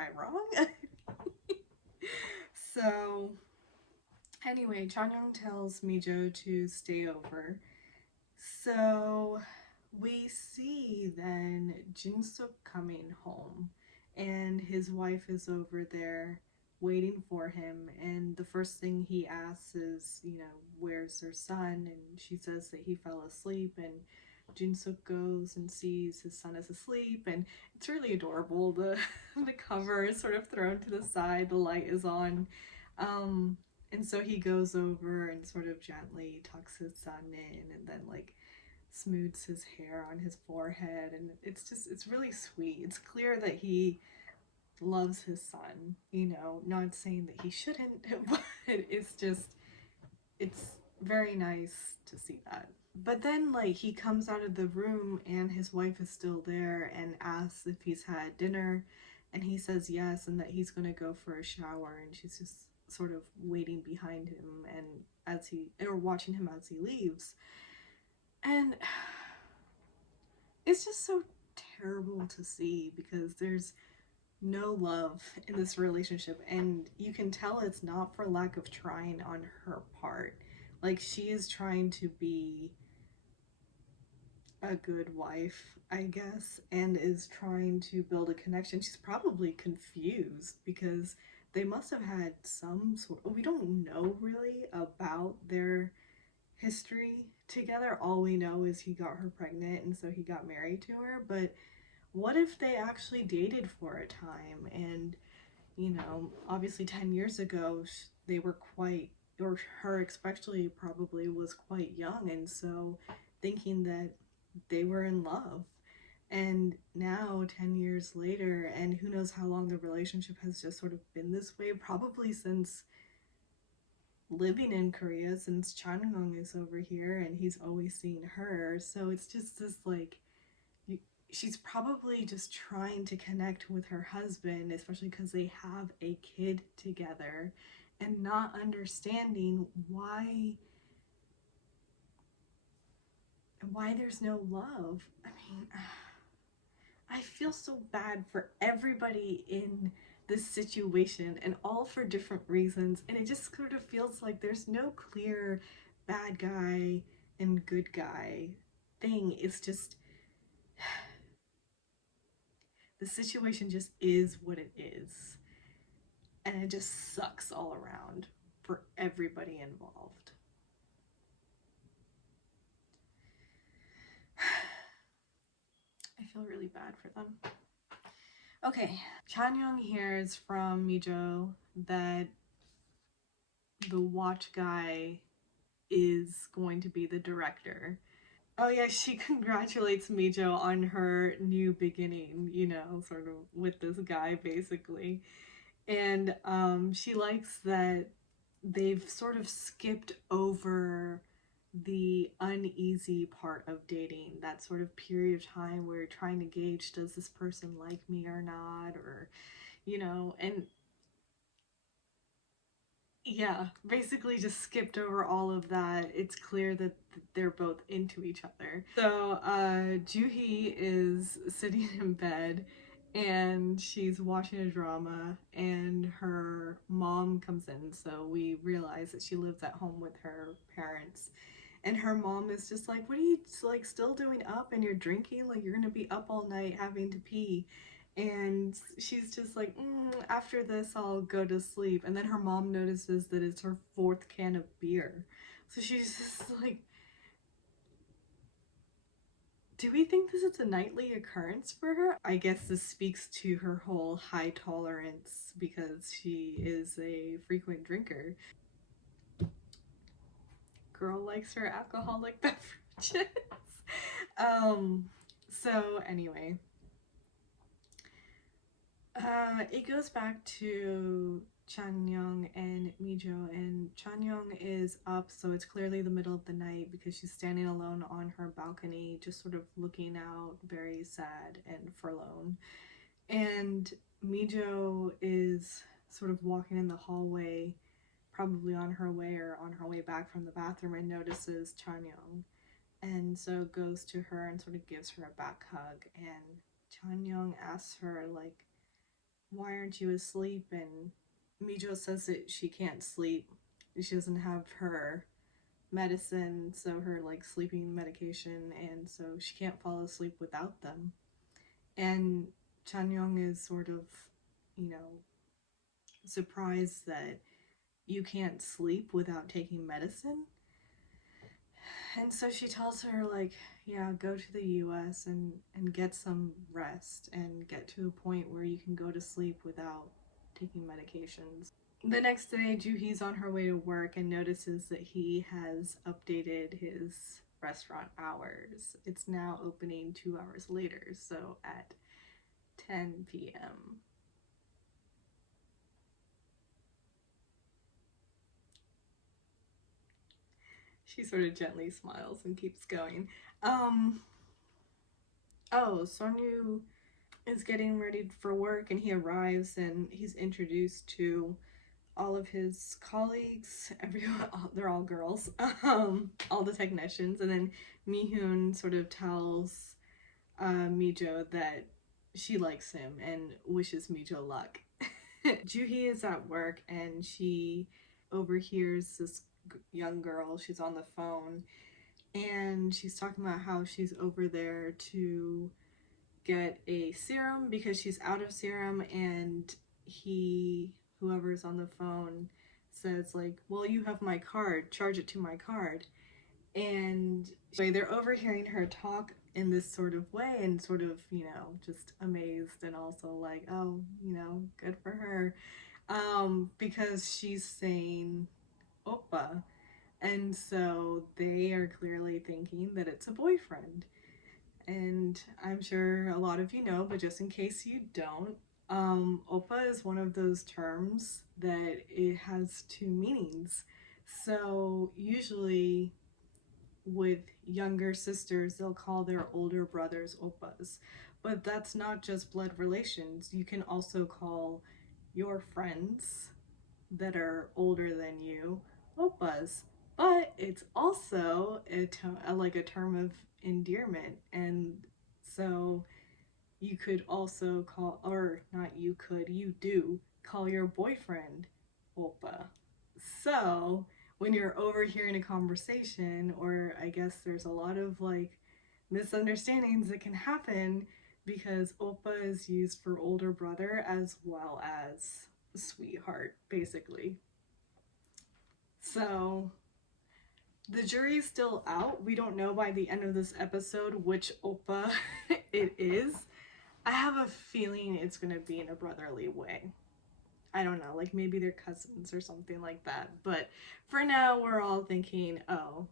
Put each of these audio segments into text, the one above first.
I wrong? So anyway, Chanyeong tells Mijo to stay over. So we see then Jinsuk coming home, and his wife is over there waiting for him. And the first thing he asks is, where's her son? And she says that he fell asleep. And Jinsuk goes and sees his son is asleep, and it's really adorable. The the cover is sort of thrown to the side, the light is on. Um, and so he goes over and sort of gently tucks his son in, and then like smooths his hair on his forehead, and it's really sweet. It's clear that he loves his son, not saying that he shouldn't, but it's very nice to see that. But then like he comes out of the room and his wife is still there and asks if he's had dinner, and he says yes, and that he's going to go for a shower, and she's just sort of waiting behind him and watching him as he leaves. And it's just so terrible to see because there's no love in this relationship, and you can tell it's not for lack of trying on her part. Like, she is trying to be a good wife, I guess, and is trying to build a connection. She's probably confused because they must have had some sort, we don't know really about their history together. All we know is he got her pregnant and so he got married to her. But what if they actually dated for a time? And obviously 10 years ago they were quite, or her especially probably was quite young, and so thinking that they were in love. And now 10 years later, and who knows how long the relationship has just sort of been this way, probably since living in Korea, since Chanyeong is over here and he's always seeing her. So it's just this like, she's probably just trying to connect with her husband, especially because they have a kid together, and not understanding why there's no love. I mean, I feel so bad for everybody in this situation, and all for different reasons, and it just sort of feels like there's no clear bad guy and good guy thing. It's just the situation just is what it is, and it just sucks all around for everybody involved. I feel really bad for them. Okay, Chanyeong hears from Mijo that the watch guy is going to be the director. Oh yeah, she congratulates Mijo on her new beginning, sort of with this guy basically. And she likes that they've sort of skipped over the uneasy part of dating, that sort of period of time where you're trying to gauge, does this person like me or not, or and yeah, basically just skipped over all of that. It's clear that they're both into each other. So Juhi is sitting in bed and she's watching a drama, and her mom comes in, so we realize that she lives at home with her parents. And her mom is just like, what are you like still doing up, and you're drinking, like you're gonna be up all night having to pee. And she's just like, after this I'll go to sleep. And then her mom notices that it's her fourth can of beer, so she's just like, do we think this is a nightly occurrence for her? I guess this speaks to her whole high tolerance because she is a frequent drinker. Girl likes her alcoholic beverages. So anyway, it goes back to Chanyeong and Mijo, and Chanyeong is up, so it's clearly the middle of the night because she's standing alone on her balcony, just sort of looking out, very sad and forlorn. And Mijo is sort of walking in the hallway, probably on her way or on her way back from the bathroom, and notices Chanyeong, and so goes to her and sort of gives her a back hug. And Chanyeong asks her like, why aren't you asleep? And Mijo says that she can't sleep. She doesn't have her medicine, so her like sleeping medication, and so she can't fall asleep without them. And Chanyeong is sort of, you know, surprised that you can't sleep without taking medicine. And so she tells her, like, yeah, go to the US and get some rest and get to a point where you can go to sleep without taking medications. The next day, Juhi's on her way to work and notices that he has updated his restaurant hours. It's now opening 2 hours later, so at 10 p.m. She sort of gently smiles and keeps going. Um, oh, Sonyu is getting ready for work and he arrives and he's introduced to all of his colleagues. Everyone, they're all girls. All the technicians, and then Mihoon sort of tells Mijo that she likes him and wishes Mijo luck. Juhi is at work and she overhears this young girl. She's on the phone and she's talking about how she's over there to get a serum because she's out of serum, and whoever's on the phone says like, well, you have my card, charge it to my card. And they're overhearing her talk in this sort of way and sort of, just amazed and also like, oh, good for her. Because she's saying oppa, and so they are clearly thinking that it's a boyfriend. And I'm sure a lot of you know, but just in case you don't, oppa is one of those terms that it has two meanings. So usually with younger sisters, they'll call their older brothers oppas. But that's not just blood relations. You can also call your friends that are older than you oppas. But it's also like a term of endearment. And so you could also call, or not you could, you do call your boyfriend oppa. So when you're overhearing a conversation, or I guess there's a lot of like misunderstandings that can happen because oppa is used for older brother as well as sweetheart, basically. So the jury's still out. We don't know by the end of this episode which oppa it is. I have a feeling it's going to be in a brotherly way. I don't know, like maybe they're cousins or something like that. But for now, we're all thinking, oh,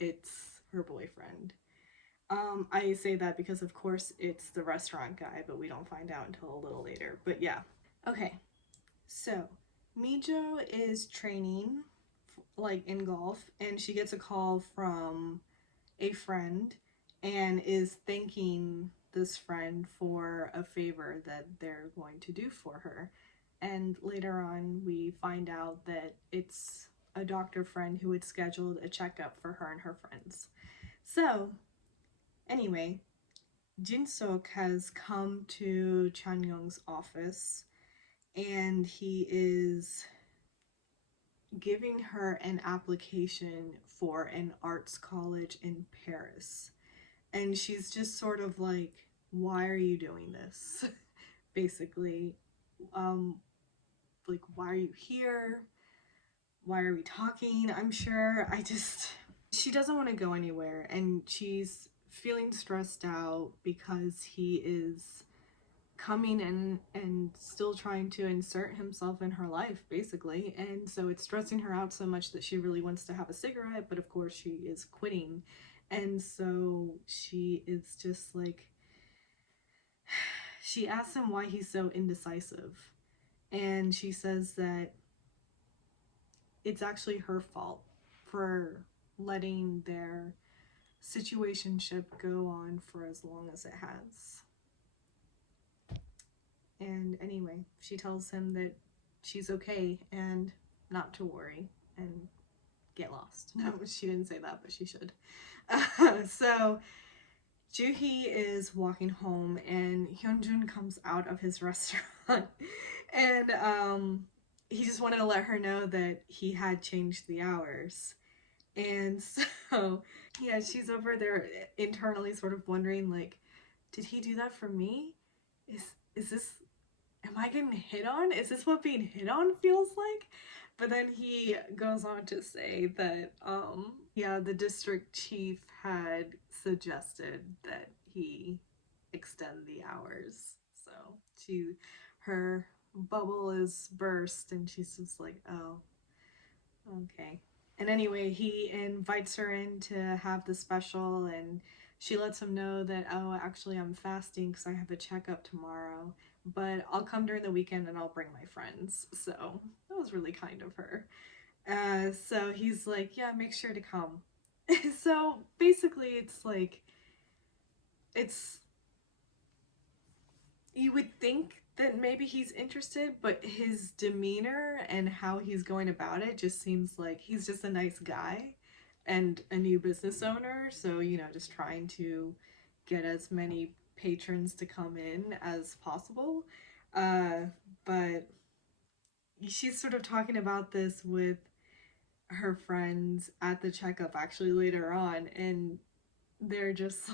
it's her boyfriend. I say that because, of course, it's the restaurant guy, but we don't find out until a little later. But yeah. Okay, so Mijo is training like in golf, and she gets a call from a friend and is thanking this friend for a favor that they're going to do for her. And later on, we find out that it's a doctor friend who had scheduled a checkup for her and her friends. So, anyway, Jinsuk has come to Chanyeong's office and he is giving her an application for an arts college in Paris. And she's just sort of like, why are you doing this? Basically. Like, why are you here? Why are we talking? I'm sure she doesn't want to go anywhere, and she's feeling stressed out because he is coming in and still trying to insert himself in her life, basically. And so it's stressing her out so much that she really wants to have a cigarette, but of course she is quitting. And so she is just like, she asks him why he's so indecisive. And she says that it's actually her fault for letting their situationship go on for as long as it has. And anyway, she tells him that she's okay and not to worry and get lost. No, she didn't say that, but she should. So Joohee is walking home and Hyunjun comes out of his restaurant and he just wanted to let her know that he had changed the hours. And so yeah, she's over there internally sort of wondering like, did he do that for me? Is is this, am I getting hit on? Is this what being hit on feels like? But then he goes on to say that, yeah, the district chief had suggested that he extend the hours. So she, her bubble is burst, and she's just like, oh, okay. And anyway, he invites her in to have the special, and she lets him know that, oh, actually, I'm fasting because I have a checkup tomorrow, but I'll come during the weekend and I'll bring my friends. So that was really kind of her. So he's like, yeah, make sure to come. So basically, it's like, it's, you would think that maybe he's interested, but his demeanor and how he's going about it just seems like he's just a nice guy and a new business owner. So, you know, just trying to get as many patrons to come in as possible. Uh, but she's sort of talking about this with her friends at the checkup actually later on, and they're just,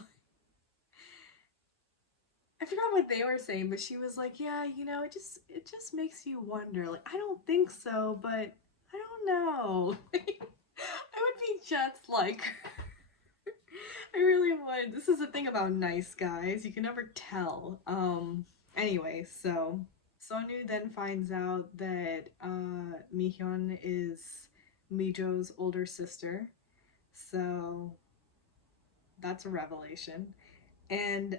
I forgot what they were saying, but she was like, "Yeah, you know, it just makes you wonder. Like, I don't think so, but I don't know." I would be just like her. I really would. This is the thing about nice guys; you can never tell. Anyway, so Sonu then finds out that Mihyun is Mijo's older sister, so that's a revelation. And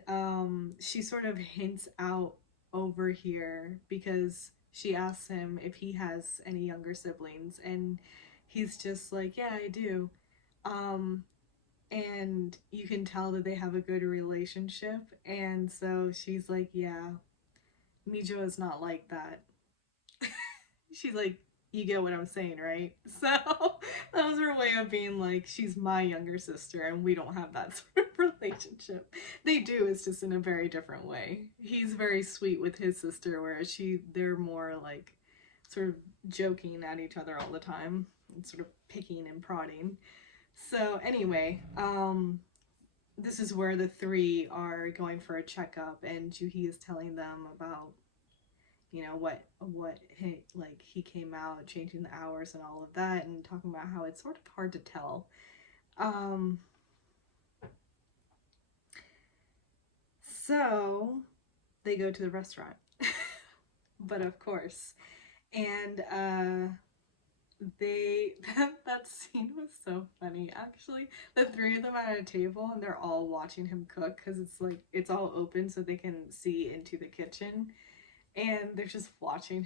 she sort of hints out over here because she asks him if he has any younger siblings, and he's just like, yeah, I do. um and you can tell that they have a good relationship, and so she's like, yeah, Mijo is not like that. She's like, you get what I'm saying, right? So that was her way of being like, she's my younger sister and we don't have that sort of relationship. They do, it's just in a very different way. He's very sweet with his sister, whereas they're more like sort of joking at each other all the time and sort of picking and prodding. So anyway, this is where the three are going for a checkup, and Juhi is telling them about, you know, what he, like, he came out changing the hours and all of that, and talking about how it's sort of hard to tell. um so they go to the restaurant. But of course, and they that scene was so funny actually. The three of them at a table and they're all watching him cook because it's like it's all open so they can see into the kitchen, and they're just watching.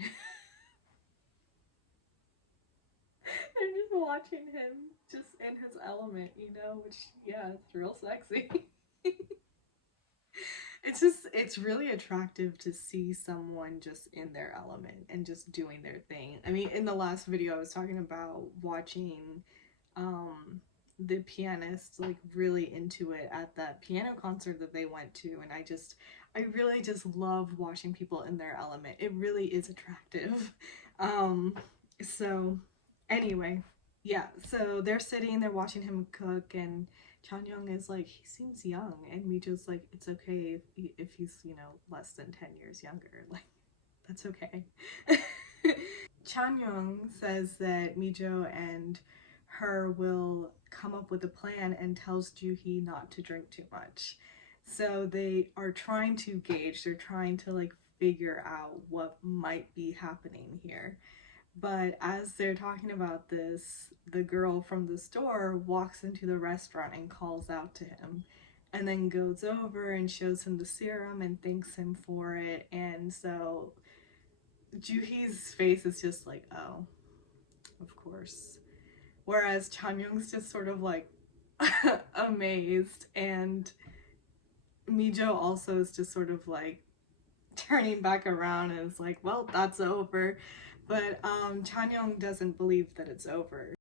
They're just watching him just in his element, you know, which, yeah, it's real sexy. It's just, it's really attractive to see someone just in their element and just doing their thing. I mean, in the last video, I was talking about watching the pianist like really into it at that piano concert that they went to, and I really just love watching people in their element. It really is attractive. So anyway, yeah, so they're sitting, they're watching him cook, and Chanyeong is like, he seems young, and Mijo's like, it's okay if he's, you know, less than 10 years younger. Like, that's okay. Chanyeong says that Mijo and her will come up with a plan and tells Juhi not to drink too much. So they are trying to gauge, they're trying to like figure out what might be happening here. But as they're talking about this, the girl from the store walks into the restaurant and calls out to him, and then goes over and shows him the serum and thanks him for it. And so Juhi's face is just like, oh, of course. Whereas Chanyoung's just sort of like amazed, and Mijo also is just sort of like turning back around and is like, well, that's over. But Chanyeong doesn't believe that it's over.